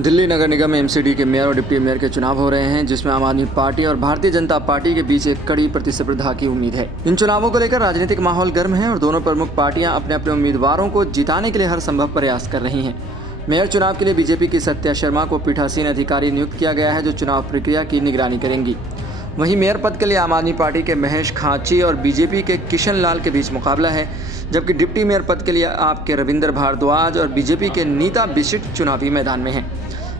दिल्ली नगर निगम MCD के mayor और deputy mayor के चुनाव हो रहे हैं, जिसमें आम आदमी पार्टी और भारतीय जनता पार्टी के बीच एक कड़ी प्रतिस्पर्धा की उम्मीद है। इन चुनावों को लेकर राजनीतिक माहौल गर्म है और दोनों प्रमुख पार्टियां अपने अपने उम्मीदवारों को जिताने के लिए हर संभव प्रयास कर रही हैं। मेयर चुनाव के लिए बीजेपी की सत्या शर्मा को पीठासीन अधिकारी नियुक्त किया गया है, जो चुनाव प्रक्रिया की निगरानी करेंगी। वहीं मेयर पद के लिए आम आदमी पार्टी के महेश खाची और बीजेपी के किशन लाल के बीच मुकाबला है, जबकि डिप्टी मेयर पद के लिए आप के रविंद्र भारद्वाज और बीजेपी के नीता बिशिट चुनावी मैदान में हैं।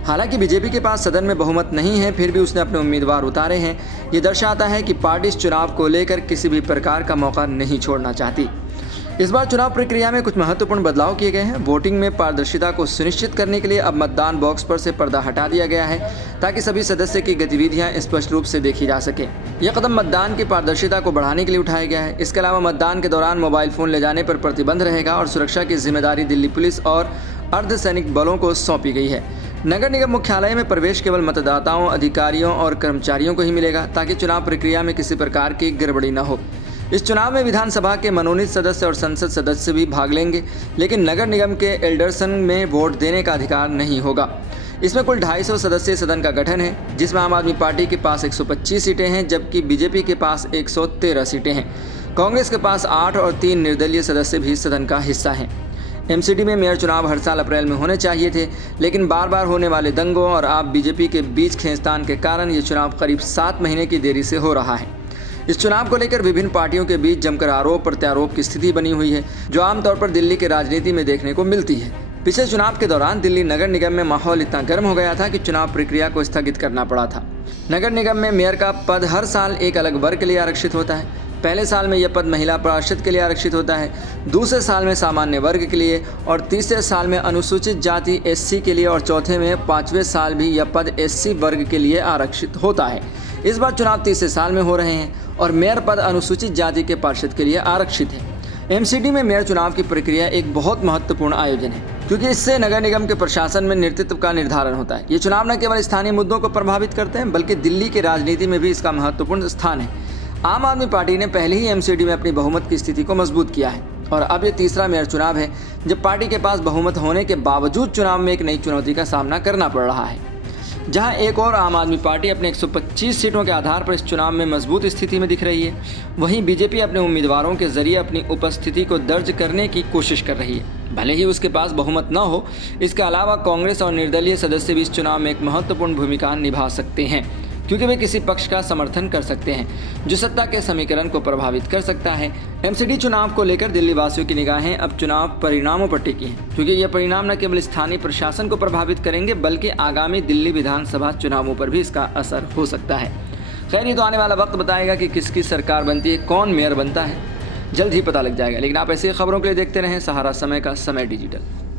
हालांकि बीजेपी के पास सदन में बहुमत नहीं है, फिर भी उसने अपने उम्मीदवार उतारे हैं। ये दर्शाता है कि पार्टी इस चुनाव को लेकर किसी भी प्रकार का मौका नहीं छोड़ना चाहती। इस बार चुनाव प्रक्रिया में कुछ महत्वपूर्ण बदलाव किए गए हैं। वोटिंग में पारदर्शिता को सुनिश्चित करने के लिए अब मतदान बॉक्स पर से पर्दा हटा दिया गया है, ताकि सभी सदस्य की गतिविधियां स्पष्ट रूप से देखी जा सके। यह कदम मतदान की पारदर्शिता को बढ़ाने के लिए उठाया गया है। इसके अलावा मतदान के दौरान मोबाइल फोन ले जाने पर प्रतिबंध रहेगा और सुरक्षा की जिम्मेदारी दिल्ली पुलिस और अर्धसैनिक बलों को सौंपी गई है। नगर निगम मुख्यालय में प्रवेश केवल मतदाताओं, अधिकारियों और कर्मचारियों को ही मिलेगा, ताकि चुनाव प्रक्रिया में किसी प्रकार की गड़बड़ी न हो। इस चुनाव में विधानसभा के मनोनीत सदस्य और संसद सदस्य भी भाग लेंगे, लेकिन नगर निगम के एल्डरसन में वोट देने का अधिकार नहीं होगा। इसमें कुल 250 सदस्यीय सदन का गठन है, जिसमें आम आदमी पार्टी के पास 125 सीटें हैं, जबकि बीजेपी के पास 113 सीटें हैं। कांग्रेस के पास 8 और 3 निर्दलीय सदस्य भी सदन का हिस्सा हैं। एमसीडी में मेयर चुनाव हर साल अप्रैल में होने चाहिए थे, लेकिन बार बार होने वाले दंगों और आप बीजेपी के बीच खींचतान के कारण ये चुनाव करीब 7 महीने की देरी से हो रहा है। इस चुनाव को लेकर विभिन्न पार्टियों के बीच जमकर आरोप प्रत्यारोप की स्थिति बनी हुई है, जो आमतौर पर दिल्ली की राजनीति में देखने को मिलती है। पिछले चुनाव के दौरान दिल्ली नगर निगम में माहौल इतना गर्म हो गया था कि चुनाव प्रक्रिया को स्थगित करना पड़ा था। नगर निगम में मेयर का पद हर साल एक अलग वर्ग के लिए आरक्षित होता है। पहले साल में यह पद महिला पार्षद के लिए आरक्षित होता है, दूसरे साल में सामान्य वर्ग के लिए और तीसरे साल में अनुसूचित जाति एससी के लिए और चौथे में 5वें साल भी यह पद एससी वर्ग के लिए आरक्षित होता है। इस बार चुनाव तीसरे साल में हो रहे हैं और मेयर पद अनुसूचित जाति के पार्षद के लिए आरक्षित है। एमसीडी में मेयर चुनाव की प्रक्रिया एक बहुत महत्वपूर्ण आयोजन है, क्योंकि इससे नगर निगम के प्रशासन में नेतृत्व का निर्धारण होता है। ये चुनाव न केवल स्थानीय मुद्दों को प्रभावित करते हैं, बल्कि दिल्ली की राजनीति में भी इसका महत्वपूर्ण स्थान है। आम आदमी पार्टी ने पहले ही एमसीडी में अपनी बहुमत की स्थिति को मजबूत किया है और अब ये तीसरा मेयर चुनाव है जब पार्टी के पास बहुमत होने के बावजूद चुनाव में एक नई चुनौती का सामना करना पड़ रहा है, जहां एक और आम आदमी पार्टी अपने 125 सीटों के आधार पर इस चुनाव में मजबूत स्थिति में दिख रही है। वहीं बीजेपी अपने उम्मीदवारों के जरिए अपनी उपस्थिति को दर्ज करने की कोशिश कर रही है, भले ही उसके पास बहुमत न हो। इसके अलावा कांग्रेस और निर्दलीय सदस्य भी इस चुनाव में एक महत्वपूर्ण भूमिका निभा सकते हैं, क्योंकि वे किसी पक्ष का समर्थन कर सकते हैं जो सत्ता के समीकरण को प्रभावित कर सकता है। एमसीडी चुनाव को लेकर दिल्ली वासियों की निगाहें अब चुनाव परिणामों पर टिकी हैं, क्योंकि ये परिणाम न केवल स्थानीय प्रशासन को प्रभावित करेंगे, बल्कि आगामी दिल्ली विधानसभा चुनावों पर भी इसका असर हो सकता है। खैर, ये तो आने वाला वक्त बताएगा कि किसकी सरकार बनती है, कौन मेयर बनता है, जल्द ही पता लग जाएगा। लेकिन आप ऐसी खबरों के लिए देखते रहें सहारा समय का समय डिजिटल।